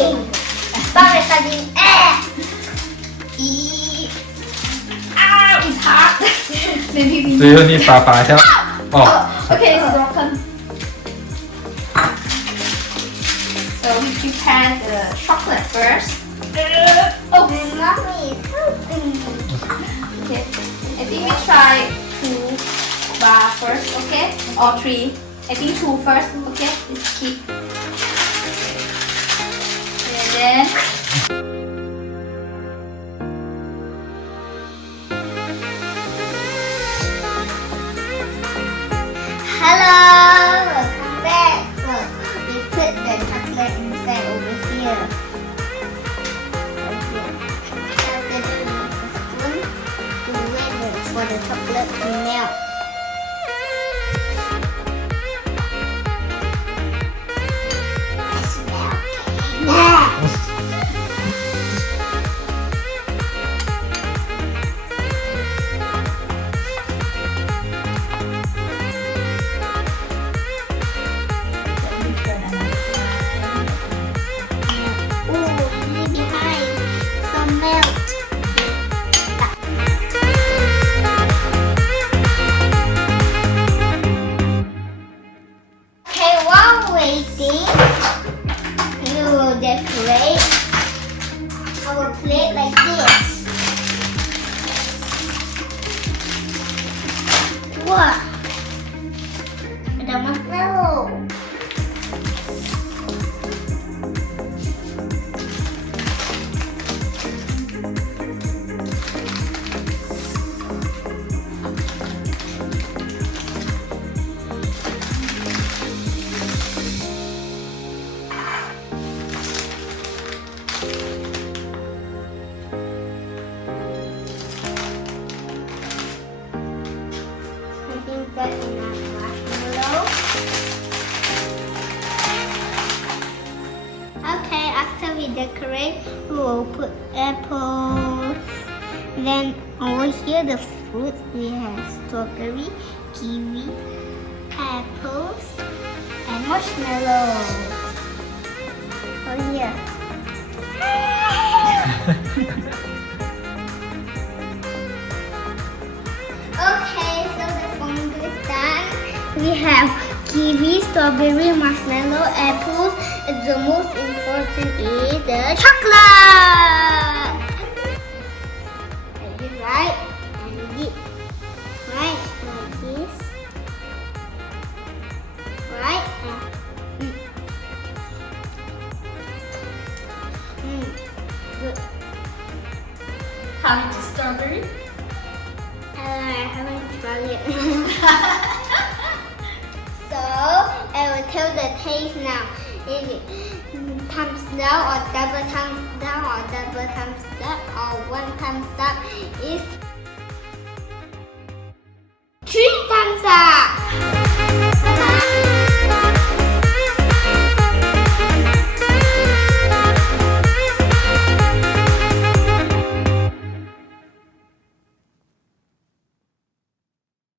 Start recording. It's hard. Maybe we ซื้อนี่ปลาใช่ไหมอ๋อ Okay, it's broken. So we prepare the chocolate first. Oh, mommy is helping me. Okay. I think we try 2 bar first, okay? Or 3. I think 2 first, okay? Let's keep. And then Hello, welcome back. Look, we put the chocolate inside over here. Now then we use a spoon to wait for the chocolate to melt. It's melting. Yeah. let me turn another side. Ooh, leave behind some melt. Okay, while waiting, we will decorate our plate like this. What? The marshmallow. I think that's enough marshmallow. Okay, after we decorate, we will put apples. Then over here, the fruit we have strawberry, kiwi, apples, and marshmallows. Oh here. Okay, so the fondue is done. We have kiwi, strawberry, marshmallow, apples, and the most important is the chocolate. Like this, right? And this, right? Like this, right? Good. How is the strawberry? I haven't tried it. So I will tell the taste now. Is it thumbs down or double thumbs down or double thumbs up or one thumbs up? Is 3 thumbs up.